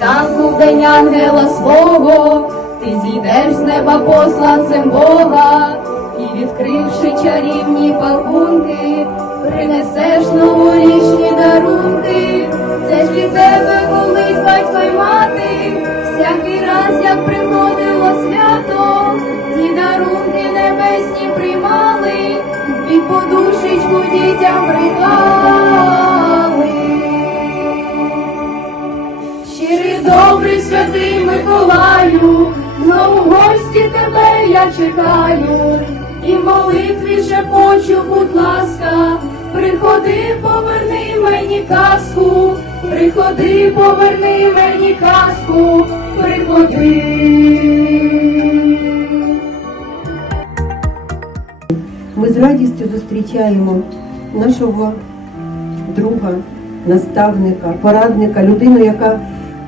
світанку в день ангела свого, ти зійдеш з неба посланцем Бога, і відкривши чарівні пакунки, принесеш новорічні дарунки. Це ж від тебе колись батько й мати, всякий раз, як приходило свято, ті дарунки небесні приймали, і подушечку дітям придали. Я чекаю, і молитві шепочу, будь ласка, приходи, поверни мені казку, приходи, поверни мені казку, приходи. Ми з радістю зустрічаємо нашого друга, наставника, порадника, людину, яка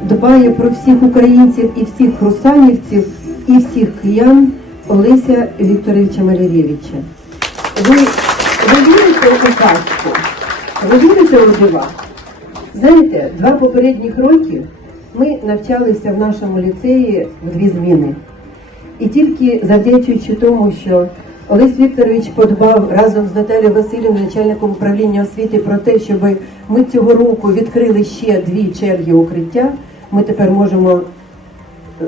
дбає про всіх українців і всіх русанівців, і всіх киян Олеся Вікторовича Малярєвича. Ви, ви вірите у казку? Ви вірите у дива? Знаєте, два попередніх роки ми навчалися в нашому ліцеї в дві зміни. І тільки завдячуючи тому, що Олесь Вікторович подбав разом з Наталією Васильівною, начальником управління освіти, про те, щоб ми цього року відкрили ще дві черги укриття, ми тепер можемо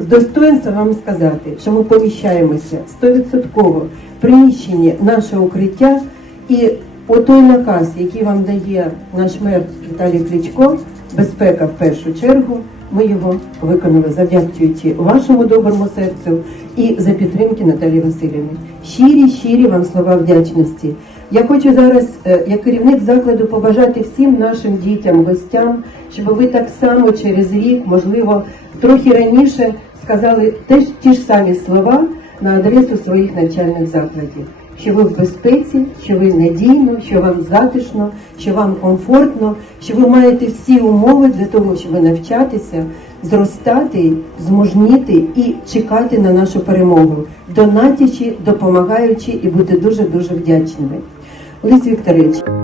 з достоинством вам сказати, що ми поміщаємося 100% в приміщенні наше укриття і отой наказ, який вам дає наш мер Віталій Кличко, безпека в першу чергу, ми його виконали, завдячуючи вашому доброму серцю і за підтримки Наталії Васильівни. Щирі, щирі вам слова вдячності. Я хочу зараз, е, як керівник закладу, побажати всім нашим дітям, гостям, щоб ви так само через рік, можливо, трохи раніше сказали теж ті ж самі слова на адресу своїх навчальних закладів. Що ви в безпеці, що ви надійно, що вам затишно, що вам комфортно, що ви маєте всі умови для того, щоб навчатися, зростати, змужніти і чекати на нашу перемогу, донатячи, допомагаючи і бути дуже дуже вдячними. Олесь Вікторович.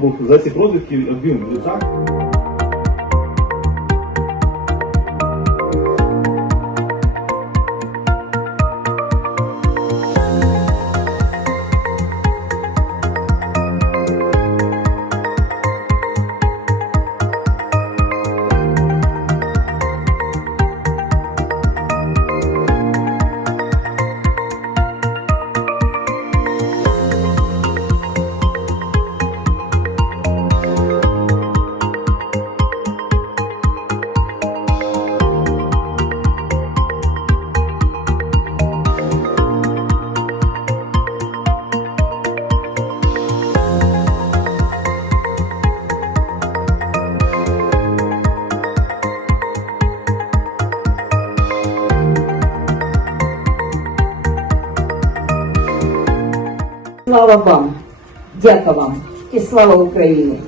Був за ці розвідки один літак? Слава вам, дяка вам! І слава Україні!